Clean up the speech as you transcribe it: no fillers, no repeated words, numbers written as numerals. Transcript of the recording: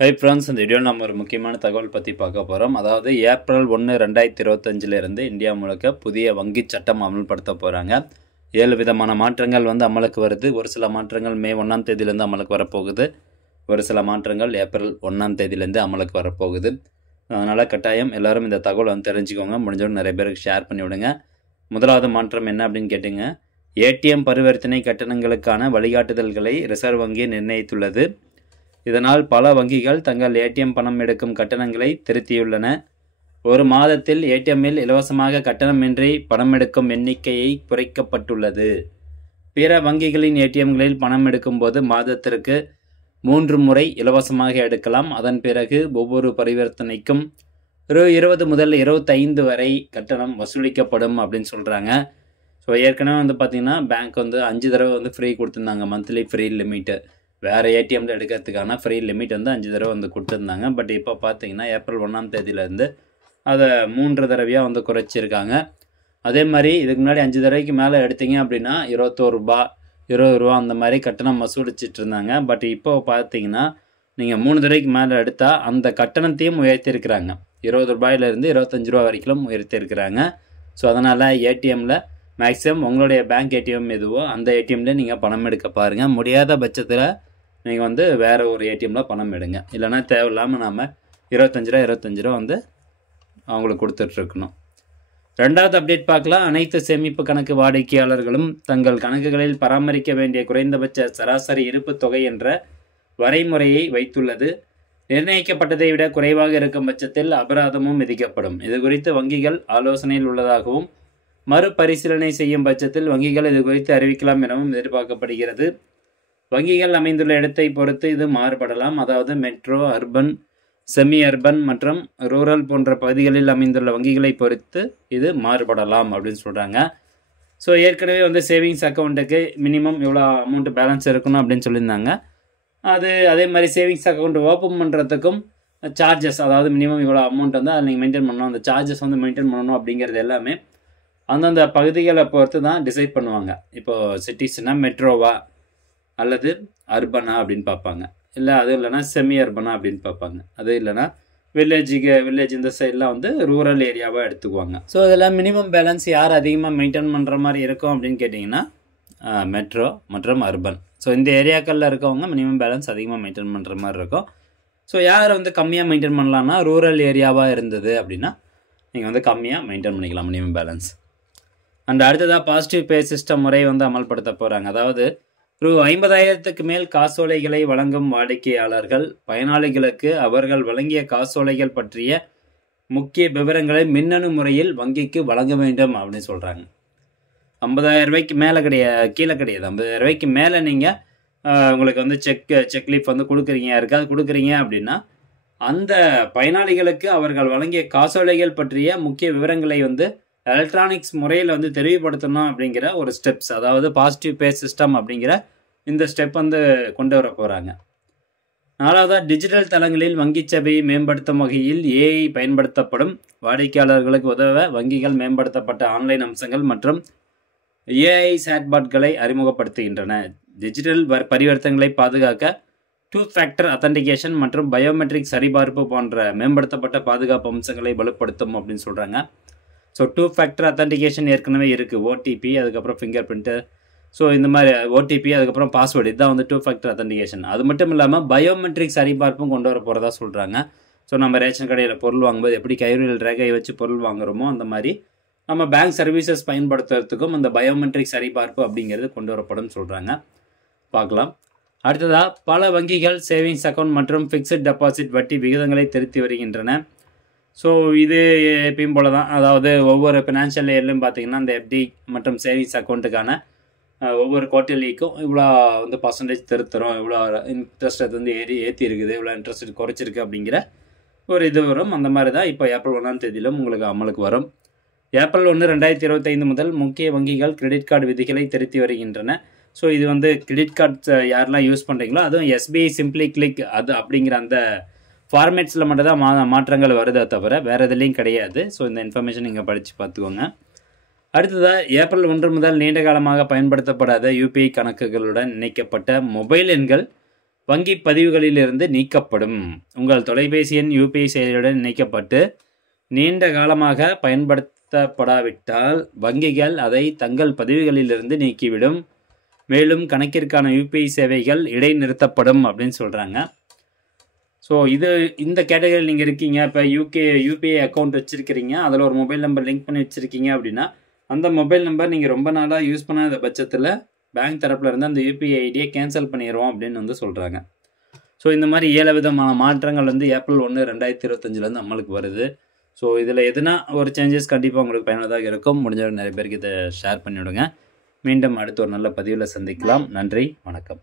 Hi friends, இந்த வீடியோவில் நம்ம ஒரு முக்கியமான தகவல் பற்றி பார்க்க போகிறோம். அதாவது ஏப்ரல் 1, 2025 இந்தியா முழுக்க புதிய வங்கி சட்டம் அமல்படுத்த போகிறாங்க. 7 விதமான மாற்றங்கள் அமலுக்கு வருது. ஒரு சில மாற்றங்கள் மே 1ஆம் தேதியிலேருந்து அமலுக்கு வரப்போகுது. ஒரு சில மாற்றங்கள் ஏப்ரல் 1ஆம் தேதியிலேருந்து அமலுக்கு வரப்போகுது. அதனால் கட்டாயம் எல்லோரும் இந்த தகவல் தெரிஞ்சுக்கோங்க. முடிஞ்சவங்க நிறைய பேருக்கு ஷேர் பண்ணி விடுங்க. முதலாவது மாற்றம் என்ன அப்படின்னு கேட்டிங்க, ஏடிஎம் பரிவர்த்தனை கட்டணங்களுக்கான வழிகாட்டுதல்களை ரிசர்வ் வங்கி நிர்ணயித்துள்ளது. இதனால் பல வங்கிகள் தங்கள் ஏடிஎம் பணம் எடுக்கும் கட்டணங்களை திருத்தியுள்ளன. ஒரு மாதத்தில் ஏடிஎம்மில் இலவசமாக கட்டணமின்றி பணம் எடுக்கும் எண்ணிக்கையை குறைக்கப்பட்டுள்ளது. பிற வங்கிகளின் ஏடிஎம்களில் பணம் எடுக்கும்போது மாதத்திற்கு 3 முறை இலவசமாக எடுக்கலாம். அதன் பிறகு ஒவ்வொரு பரிவர்த்தனைக்கும் ரூ. 20 முதல் 25 வரை கட்டணம் வசூலிக்கப்படும் அப்படின்னு சொல்கிறாங்க. ஸோ ஏற்கனவே பார்த்திங்கன்னா பேங்க் 5 தடவை ஃப்ரீ கொடுத்துருந்தாங்க. மந்த்லி ஃப்ரீ லிமிட்டு வேறு ஏடிஎம்மில் எடுக்கிறதுக்கான ஃப்ரீ லிமிட் 5 தடவை கொடுத்துருந்தாங்க. பட் இப்போ பார்த்தீங்கன்னா ஏப்ரல் 1ஆம் தேதியிலேருந்து அதை 3 தடவையாக குறைச்சிருக்காங்க. அதே மாதிரி இதுக்கு முன்னாடி 5 தடவைக்கு மேலே எடுத்தீங்க அப்படின்னா ரூ. 20 அந்த மாதிரி கட்டணம் வசூலிச்சிட்டு இருந்தாங்க. பட் இப்போ பார்த்தீங்கன்னா நீங்கள் 3 தடவைக்கு மேலே எடுத்தால் அந்த கட்டணத்தையும் உயர்த்தியிருக்கிறாங்க. ரூ. 20 25 வரைக்கும் உயர்த்தியிருக்கிறாங்க. ஸோ அதனால் ஏடிஎம்மில் மேக்ஸிமம் உங்களுடைய பேங்க் ஏடிஎம் எதுவோ அந்த ஏடிஎம்மில் நீங்கள் பணம் எடுக்க பாருங்கள். முடியாத பட்சத்தில் நீங்கள் வேறு ஒரு ஏடிஎம்மில் பணம் எடுங்க. இல்லைனா தேவையில்லாமல் நாம் ரூ. 25 அவங்களுக்கு கொடுத்துட்ருக்கணும். ரெண்டாவது அப்டேட் பார்க்கலாம். அனைத்து சேமிப்பு கணக்கு வாடிக்கையாளர்களும் தங்கள் கணக்குகளில் பராமரிக்க வேண்டிய குறைந்தபட்ச சராசரி இருப்பு தொகை என்ற வரைமுறையை வைத்துள்ளது. நிர்ணயிக்கப்பட்டதை விட குறைவாக இருக்கும் பட்சத்தில் அபராதமும் விதிக்கப்படும். இது குறித்து வங்கிகள் ஆலோசனையில் உள்ளதாகவும் மறுபரிசீலனை செய்யும் பட்சத்தில் வங்கிகள் இது குறித்து அறிவிக்கலாம் எனவும் எதிர்பார்க்கப்படுகிறது. வங்கிகள் அமைந்துள்ள இடத்தை பொறுத்து இது மாறுபடலாம். அதாவது மெட்ரோ, அர்பன், செமி அர்பன் மற்றும் ரூரல் போன்ற பகுதிகளில் அமைந்துள்ள வங்கிகளை பொறுத்து இது மாறுபடலாம் அப்படின்னு சொல்கிறாங்க. ஸோ ஏற்கனவே சேவிங்ஸ் அக்கௌண்ட்டுக்கு மினிமம் எவ்வளோ அமௌண்ட் பேலன்ஸ் இருக்கணும் அப்படின்னு சொல்லியிருந்தாங்க. அதே மாதிரி சேவிங்ஸ் அக்கௌண்ட் ஓப்பன் பண்ணுறதுக்கும் சார்ஜஸ், அதாவது மினிமம் இவ்வளோ அமௌண்ட் அதை நீங்கள் மெயின்டைன் பண்ணணும், அந்த சார்ஜஸ் மெயின்டைன் பண்ணணும் அப்படிங்கிறது எல்லாமே அந்தந்த பகுதிகளை பொறுத்து தான் டிசைட் பண்ணுவாங்க. இப்போது சிட்டிஸ்னால் மெட்ரோவா அல்லது அர்பனா அப்படின்னு பார்ப்பாங்க. இல்லை அது இல்லைனா செமி அர்பனா அப்படின்னு பார்ப்பாங்க. அது இல்லைனா வில்லேஜ் இந்த சைட்லாம் ரூரல் ஏரியாவாக எடுத்துக்குவாங்க. ஸோ இதில் மினிமம் பேலன்ஸ் யார் அதிகமாக மெயின்டைன் பண்ணுற மாதிரி இருக்கும் அப்படின்னு கேட்டிங்கன்னா மெட்ரோ மற்றும் அர்பன். ஸோ இந்த ஏரியாக்களில் இருக்கவங்க மினிமம் பேலன்ஸ் அதிகமாக மெயின்டைன் பண்ணுற மாதிரி இருக்கும். ஸோ யார் கம்மியாக மெயின்டைன் பண்ணலான்னா ரூரல் ஏரியாவாக இருந்தது அப்படின்னா நீங்கள் கம்மியாக மெயின்டைன் பண்ணிக்கலாம் மினிமம் பேலன்ஸ். அண்ட் அடுத்ததாக பாசிட்டிவ் பே சிஸ்டம் முறை அமல்படுத்த போகிறாங்க. அதாவது ரூ. 50,000க்கு மேல் காசோலைகளை வழங்கும் வாடிக்கையாளர்கள் பயனாளிகளுக்கு அவர்கள் வழங்கிய காசோலைகள் பற்றிய முக்கிய விவரங்களை மின்னணு முறையில் வங்கிக்கு வழங்க வேண்டும் அப்படின்னு சொல்கிறாங்க. 50,000 மேலே கீழே கிடையாது. 50,000 மேலே நீங்கள் உங்களுக்கு செக்லீஃப் கொடுக்குறீங்க, யாருக்காவது கொடுக்குறீங்க அப்படின்னா அந்த பயனாளிகளுக்கு அவர்கள் வழங்கிய காசோலைகள் பற்றிய முக்கிய விவரங்களை எலக்ட்ரானிக்ஸ் முறையில் தெளிவுபடுத்தணும் அப்படிங்கிற ஒரு ஸ்டெப்ஸ், அதாவது பாசிட்டிவ் பே சிஸ்டம் அப்படிங்கிற இந்த ஸ்டெப் கொண்டு வர போகிறாங்க. நாலாவதாக டிஜிட்டல் தளங்களில் வங்கி சேவையை மேம்படுத்தும் வகையில் ஏஐ பயன்படுத்தப்படும். வாடிக்கையாளர்களுக்கு உதவ வங்கிகள் மேம்படுத்தப்பட்ட ஆன்லைன் அம்சங்கள் மற்றும் ஏஐ சேட்பாட்களை அறிமுகப்படுத்துகின்றன. டிஜிட்டல் பரிவர்த்தனைகளை பாதுகாக்க 2 ஃபேக்டர் அத்தன்டிகேஷன் மற்றும் பயோமெட்ரிக் சரிபார்ப்பு போன்ற மேம்படுத்தப்பட்ட பாதுகாப்பு அம்சங்களை வலுப்படுத்தும் அப்படின்னு சொல்கிறாங்க. ஸோ 2 ஃபேக்டர் அத்தன்டிகேஷன் ஏற்கனவே இருக்குது. ஓடிபி, அதுக்கப்புறம் ஃபிங்கர் பிரிண்ட்டு, ஸோ இந்த மாதிரி ஓடிபி, அதுக்கப்புறம் பாஸ்வேர்டு, இதுதான் 2 ஃபேக்டர் அத்தன்டிகேஷன். அது மட்டும் இல்லாமல் பயோமெட்ரிக் சரிபார்ப்பும் கொண்டு வர போகிறதா சொல்கிறாங்க. ஸோ நம்ம ரேஷன் கடையில் பொருள் வாங்கும்போது எப்படி கைவிரல் ரேகையை வச்சு பொருள் வாங்குகிறோமோ அந்த மாதிரி நம்ம பேங்க் சர்வீசஸ் பயன்படுத்துறதுக்கும் அந்த பயோமெட்ரிக் சரிபார்ப்பு அப்படிங்கிறது கொண்டு வரப்படும் சொல்கிறாங்க. பார்க்கலாம். அடுத்ததாக பல வங்கிகள் சேவிங்ஸ் அக்கௌண்ட் மற்றும் ஃபிக்ஸட் டெபாசிட் வட்டி விகிதங்களை திருத்தி வருகின்றன. ஸோ இது எப்பயும் போல தான். அதாவது ஒவ்வொரு ஃபினான்ஷியல் இயர்லையும் பார்த்திங்கன்னா அந்த எஃப்டி மற்றும் சேவிங்ஸ் அக்கௌண்ட்டுக்கான ஒவ்வொரு குவார்ட்டர்லிக்கும் இவ்வளோ பர்சன்டேஜ் திருத்துறோம், இவ்வளோ இன்ட்ரெஸ்ட் ஏற்றி இருக்குது, இவ்வளோ இன்ட்ரெஸ்ட் குறைச்சிருக்கு அப்படிங்கிற ஒரு இது வரும். அந்த மாதிரி தான் இப்போ ஏப்ரல் 1ஆம் தேதியிலும் உங்களுக்கு அமலுக்கு வரும். ஏப்ரல் 1, 2025 முதல் முக்கிய வங்கிகள் கிரெடிட் கார்டு விதிகளை திருத்தி வருகின்றன. ஸோ இது கிரெடிட் கார்ட்ஸ் யாரெல்லாம் யூஸ் பண்ணுறீங்களோ அதுவும் எஸ்பிஐ சிம்பிளி கிளிக் அது அப்படிங்கிற அந்த ஃபார்மேட்ஸில் மட்டும் தான் மாற்றங்கள் வருதே தவிர வேறு எதுலேயும் கிடையாது. ஸோ இந்த இன்ஃபர்மேஷன் நீங்கள் படித்து பார்த்துக்கோங்க. அடுத்ததாக ஏப்ரல் 1 முதல் நீண்ட காலமாக பயன்படுத்தப்படாத யூபிஐ கணக்குகளுடன் இணைக்கப்பட்ட மொபைல் எண்கள் வங்கி பதிவுகளிலிருந்து நீக்கப்படும். உங்கள் தொலைபேசி எண் யூபிஐ செயலியுடன் இணைக்கப்பட்டு நீண்ட காலமாக பயன்படுத்தப்படாவிட்டால் வங்கிகள் அதை தங்கள் பதிவுகளிலிருந்து நீக்கிவிடும். மேலும் கணக்கிற்கான யூபிஐ சேவைகள் இடைநிறுத்தப்படும் அப்படின்னு சொல்கிறாங்க. ஸோ இந்த கேட்டகரியில் நீங்கள் இருக்கீங்க. இப்போ யூபிஐ அக்கௌண்ட் வச்சுருக்கிறீங்க, அதில் ஒரு மொபைல் நம்பர் லிங்க் பண்ணி வச்சுருக்கீங்க அப்படின்னா அந்த மொபைல் நம்பர் நீங்கள் ரொம்ப நாளாக யூஸ் பண்ணாத பட்சத்தில் பேங்க் தரப்பில் இருந்து அந்த யூபிஐ ஐடியை கேன்சல் பண்ணிடுவோம் அப்படின்னு வந்து சொல்கிறாங்க. ஸோ இந்த மாதிரி 7 விதமான மாற்றங்கள் வந்து ஏப்ரல் 1, 2025 அமலுக்கு வருது. ஸோ இதில் எதுனா ஒரு சேஞ்சஸ் கண்டிப்பாக உங்களுக்கு பயனுள்ளதாக இருக்கும். முடிஞ்சவங்க நிறைய பேருக்கு இதை ஷேர் பண்ணிவிடுங்க. மீண்டும் அடுத்து ஒரு நல்ல பதிவில் சந்திக்கலாம். நன்றி, வணக்கம்.